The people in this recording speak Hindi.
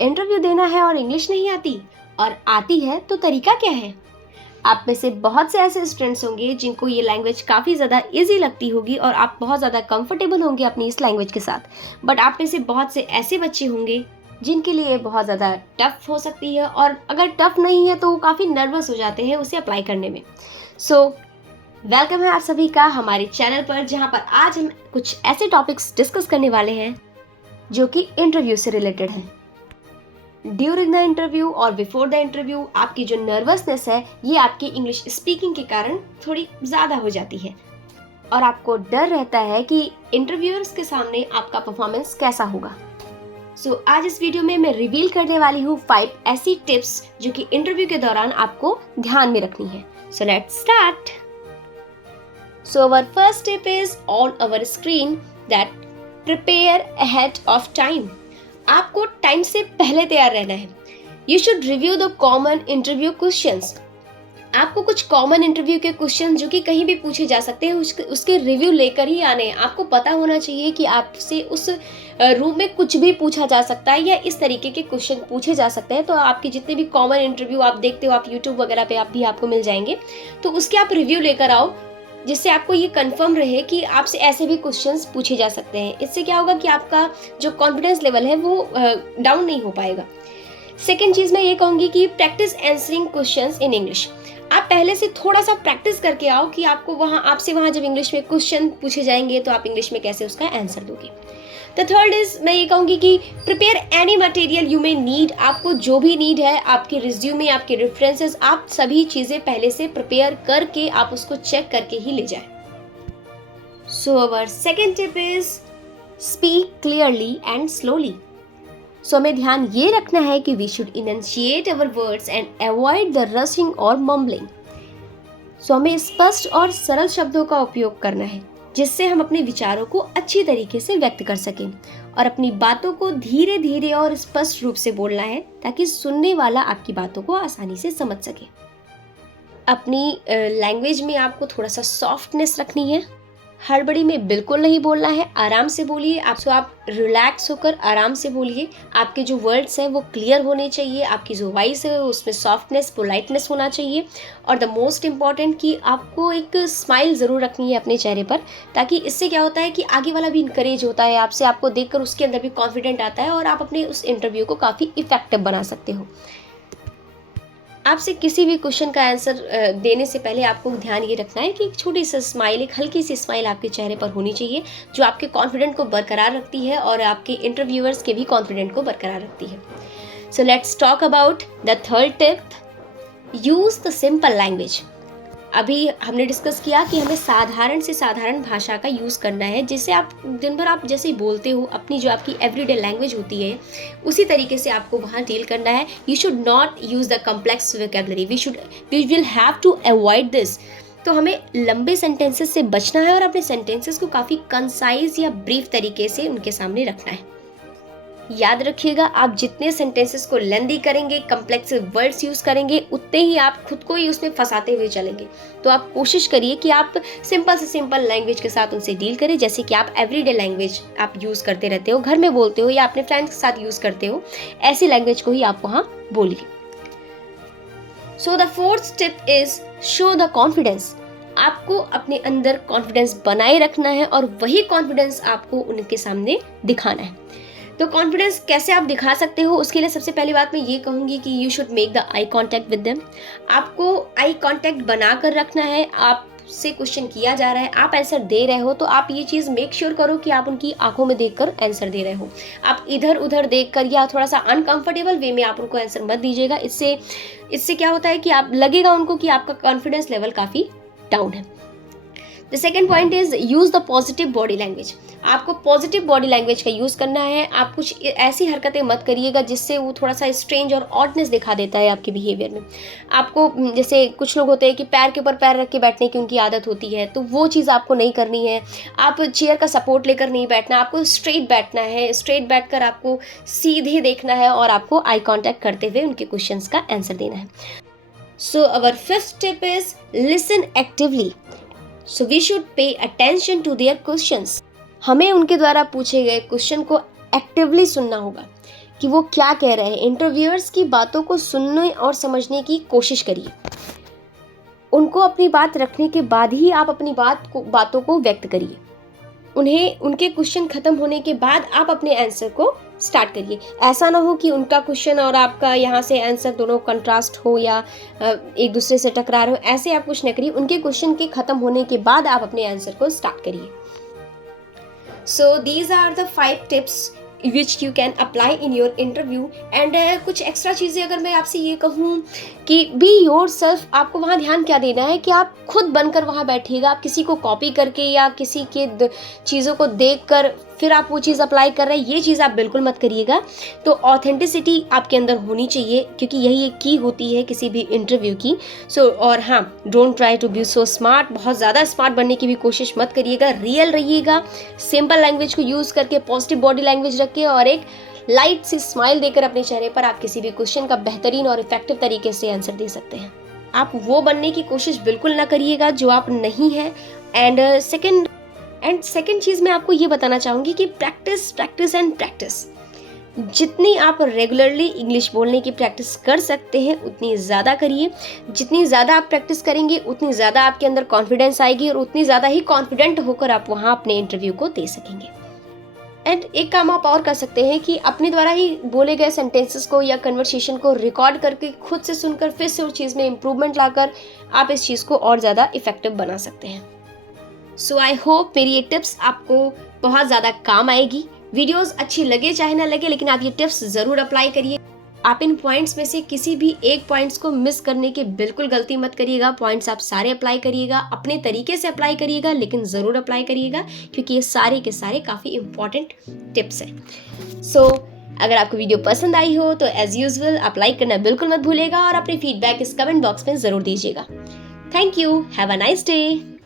इंटरव्यू देना है और इंग्लिश नहीं आती, और आती है तो तरीका क्या है? आप में से बहुत से ऐसे स्टूडेंट्स होंगे जिनको ये लैंग्वेज काफ़ी ज़्यादा इजी लगती होगी और आप बहुत ज़्यादा कंफर्टेबल होंगे अपनी इस लैंग्वेज के साथ। बट आप में से बहुत से ऐसे बच्चे होंगे जिनके लिए बहुत ज़्यादा टफ हो सकती है, और अगर टफ नहीं है तो वो काफ़ी नर्वस हो जाते हैं उसे अप्लाई करने में। सो वेलकम है आप सभी का हमारे चैनल पर, जहाँ पर आज हम कुछ ऐसे टॉपिक्स डिस्कस करने वाले हैं जो कि इंटरव्यू से रिलेटेड हैं। ड्यूरिंग द इंटरव्यू और बिफोर द इंटरव्यू आपकी जो नर्वसनेस है ये आपकी इंग्लिश स्पीकिंग के कारण थोड़ी ज़्यादा हो जाती है, और आपको डर रहता है कि इंटरव्यूअर्स के सामने आपका परफॉर्मेंस कैसा होगा। सो आज इस वीडियो में मैं रिवील करने वाली हूँ 5 ऐसी टिप्स जो कि इंटरव्यू के दौरान आपको ध्यान में रखनी है। So let's start. So our first tip is on our screen that prepare ahead of time. आपको टाइम से पहले तैयार रहना है। You should review the common interview questions. आपको कुछ कॉमन इंटरव्यू के क्वेश्चन जो कि कहीं भी पूछे जा सकते हैं उसके रिव्यू लेकर ही आने हैं। आपको पता होना चाहिए कि आपसे उस रूम में कुछ भी पूछा जा सकता है या इस तरीके के क्वेश्चन पूछे जा सकते हैं। तो आपके जितने भी कॉमन इंटरव्यू आप देखते हो, आप यूट्यूब वगैरह पे आप भी आपको मिल जाएंगे, तो उसके आप रिव्यू लेकर आओ, जिससे आपको ये कंफर्म रहे कि आपसे ऐसे भी क्वेश्चंस पूछे जा सकते हैं। इससे क्या होगा कि आपका जो कॉन्फिडेंस लेवल है वो डाउन नहीं हो पाएगा। सेकेंड चीज़ मैं ये कहूँगी कि practice answering questions in English. आप पहले से थोड़ा सा प्रैक्टिस करके आओ कि आपसे वहाँ जब इंग्लिश में क्वेश्चन पूछे जाएंगे तो आप इंग्लिश में कैसे उसका आंसर दोगे। द थर्ड इज मैं ये कहूँगी कि prepare any material you may need. आपको जो भी नीड है, आपके रिज्यूमे, आपके रेफरेंसेस, आप सभी चीज़ें पहले से प्रिपेयर करके आप उसको चेक करके ही ले जाएं। So our second tip is speak clearly and slowly. So हमें ध्यान ये रखना है कि we should enunciate our words and avoid the rushing और मम्बलिंग। सो हमें स्पष्ट और सरल शब्दों का उपयोग करना है जिससे हम अपने विचारों को अच्छी तरीके से व्यक्त कर सकें, और अपनी बातों को धीरे धीरे और स्पष्ट रूप से बोलना है ताकि सुनने वाला आपकी बातों को आसानी से समझ सके। अपनी लैंग्वेज में आपको थोड़ा सा सॉफ्टनेस रखनी है। हड़बड़ी में बिल्कुल नहीं बोलना है, आराम से बोलिए। आप रिलैक्स होकर आराम से बोलिए। आपके जो वर्ड्स हैं वो क्लियर होने चाहिए, आपकी जो वॉइस है उसमें सॉफ्टनेस, पोलाइटनेस होना चाहिए, और द मोस्ट इम्पॉर्टेंट कि आपको एक स्माइल ज़रूर रखनी है अपने चेहरे पर, ताकि इससे क्या होता है कि आगे वाला भी इंकरेज होता है आपसे, आपको देखकर उसके अंदर भी कॉन्फिडेंट आता है और आप अपने उस इंटरव्यू को काफ़ी इफेक्टिव बना सकते हो। आपसे किसी भी क्वेश्चन का आंसर देने से पहले आपको ध्यान ये रखना है कि एक छोटी सी स्माइल, एक हल्की सी स्माइल आपके चेहरे पर होनी चाहिए, जो आपके कॉन्फिडेंट को बरकरार रखती है और आपके इंटरव्यूअर्स के भी कॉन्फिडेंट को बरकरार रखती है। So let's talk about the third tip, use the simple language. अभी हमने डिस्कस किया कि हमें साधारण से साधारण भाषा का यूज़ करना है, जिससे आप दिन भर आप जैसे ही बोलते हो, अपनी जो आपकी एवरीडे लैंग्वेज होती है उसी तरीके से आपको वहाँ डील करना है। You should not use the complex vocabulary, we will have to avoid this. तो हमें लंबे सेंटेंसेस से बचना है और अपने सेंटेंसेस को काफ़ी कंसाइज या ब्रीफ तरीके से उनके सामने रखना है। याद रखिएगा, आप जितने सेंटेंसेस को लेंदी करेंगे, कम्प्लेक्स वर्ड्स यूज़ करेंगे, उतने ही आप खुद को ही उसमें फंसाते हुए चलेंगे। तो आप कोशिश करिए कि आप सिंपल से सिंपल लैंग्वेज के साथ उनसे डील करें, जैसे कि आप एवरीडे लैंग्वेज आप यूज़ करते रहते हो, घर में बोलते हो या अपने फ्रेंड्स के साथ यूज़ करते हो, ऐसी लैंग्वेज को ही आप वहाँ बोलिए। So the fourth tip is show the confidence. आपको अपने अंदर कॉन्फिडेंस बनाए रखना है और वही कॉन्फिडेंस आपको उनके सामने दिखाना है। तो कॉन्फिडेंस कैसे आप दिखा सकते हो, उसके लिए सबसे पहली बात मैं ये कहूँगी कि you should make the eye contact with them. आपको आई कॉन्टैक्ट बना कर रखना है। आपसे क्वेश्चन किया जा रहा है, आप आंसर दे रहे हो, तो आप ये चीज़ मेक श्योर करो कि आप उनकी आंखों में देखकर आंसर दे रहे हो। आप इधर उधर देखकर या थोड़ा सा अनकंफर्टेबल वे में आप उनको आंसर मत दीजिएगा। इससे क्या होता है कि आप लगेगा उनको कि आपका कॉन्फिडेंस लेवल काफ़ी डाउन है। The second point is use the positive body language. आपको पॉजिटिव बॉडी लैंग्वेज का यूज़ करना है। आप कुछ ऐसी हरकतें मत करिएगा जिससे वो थोड़ा सा स्ट्रेंज और ऑडनेस दिखा देता है आपके बिहेवियर में। आपको जैसे कुछ लोग होते हैं कि पैर के ऊपर पैर रख के बैठने की उनकी आदत होती है, तो वो चीज़ आपको नहीं करनी है। आप चेयर का सपोर्ट लेकर नहीं बैठना, आपको स्ट्रेट बैठना है। स्ट्रेट बैठकर आपको सीधे देखना है और आपको आई कॉन्टैक्ट करते हुए उनके क्वेश्चंस का आंसर देना है। So our fifth tip is listen actively. So we should pay attention to their questions. हमें उनके द्वारा पूछे गए क्वेश्चन को एक्टिवली सुनना होगा। कि वो क्या कह रहे हैं। इंटरव्यूअर्स की बातों को सुनने और समझने की कोशिश करिए। उनको अपनी बात रखने के बाद ही आप अपनी बातों को व्यक्त करिए। उन्हें उनके क्वेश्चन खत्म होने के बाद आप अपने आंसर को स्टार्ट करिए। ऐसा ना हो कि उनका क्वेश्चन और आपका यहाँ से आंसर दोनों कंट्रास्ट हो या एक दूसरे से टकरा रहे हो, ऐसे आप कुछ न करिए। उनके क्वेश्चन के खत्म होने के बाद आप अपने आंसर को स्टार्ट करिए। So these are the 5 tips which you can apply in your interview. And कुछ एक्स्ट्रा चीज़ें अगर मैं आपसे ये कहूँ कि बी योर सेल्फ, आपको वहाँ ध्यान क्या देना है कि आप खुद बनकर वहाँ बैठिएगा। आप किसी को कॉपी करके या किसी के चीज़ों को देखकर फिर आप वो चीज़ अप्लाई कर रहे हैं, ये चीज़ आप बिल्कुल मत करिएगा। तो ऑथेंटिसिटी आपके अंदर होनी चाहिए, क्योंकि यही एक की होती है किसी भी इंटरव्यू की। और हाँ, don't try to be so smart. बहुत ज़्यादा स्मार्ट बनने की भी कोशिश मत करिएगा। रियल रहिएगा, सिंपल लैंग्वेज को यूज़ करके, पॉजिटिव बॉडी लैंग्वेज रख के और एक लाइट सी स्माइल देकर अपने चेहरे पर आप किसी भी क्वेश्चन का बेहतरीन और इफेक्टिव तरीके से आंसर दे सकते हैं। आप वो बनने की कोशिश बिल्कुल ना करिएगा जो आप नहीं हैं। एंड सेकंड चीज़ मैं आपको ये बताना चाहूँगी कि प्रैक्टिस एंड प्रैक्टिस। जितनी आप रेगुलरली इंग्लिश बोलने की प्रैक्टिस कर सकते हैं उतनी ज़्यादा करिए। जितनी ज़्यादा आप प्रैक्टिस करेंगे उतनी ज़्यादा आपके अंदर कॉन्फिडेंस आएगी और उतनी ज़्यादा ही कॉन्फिडेंट होकर आप वहाँ अपने इंटरव्यू को दे सकेंगे। एंड एक काम आप और कर सकते हैं कि अपने द्वारा ही बोले गए सेंटेंसेस को या कन्वर्सेशन को रिकॉर्ड करके खुद से सुनकर फिर से उस चीज़ में इम्प्रूवमेंट लाकर आप इस चीज़ को और ज़्यादा इफेक्टिव बना सकते हैं। सो आई होप मेरी ये टिप्स आपको बहुत ज़्यादा काम आएगी। वीडियोस अच्छी लगे चाहे ना लगे, लेकिन आप ये टिप्स ज़रूर अप्लाई करिए। आप इन पॉइंट्स में से किसी भी एक पॉइंट्स को मिस करने की बिल्कुल गलती मत करिएगा। पॉइंट्स आप सारे अप्लाई करिएगा, अपने तरीके से अप्लाई करिएगा, लेकिन ज़रूर अप्लाई करिएगा, क्योंकि ये सारे के सारे काफ़ी इंपॉर्टेंट टिप्स हैं। सो अगर आपको वीडियो पसंद आई हो तो एज यूजुअल आप लाइक करना बिल्कुल मत भूलिएगा और अपनी फीडबैक इस कमेंट बॉक्स में ज़रूर दीजिएगा। Thank you, have a nice day.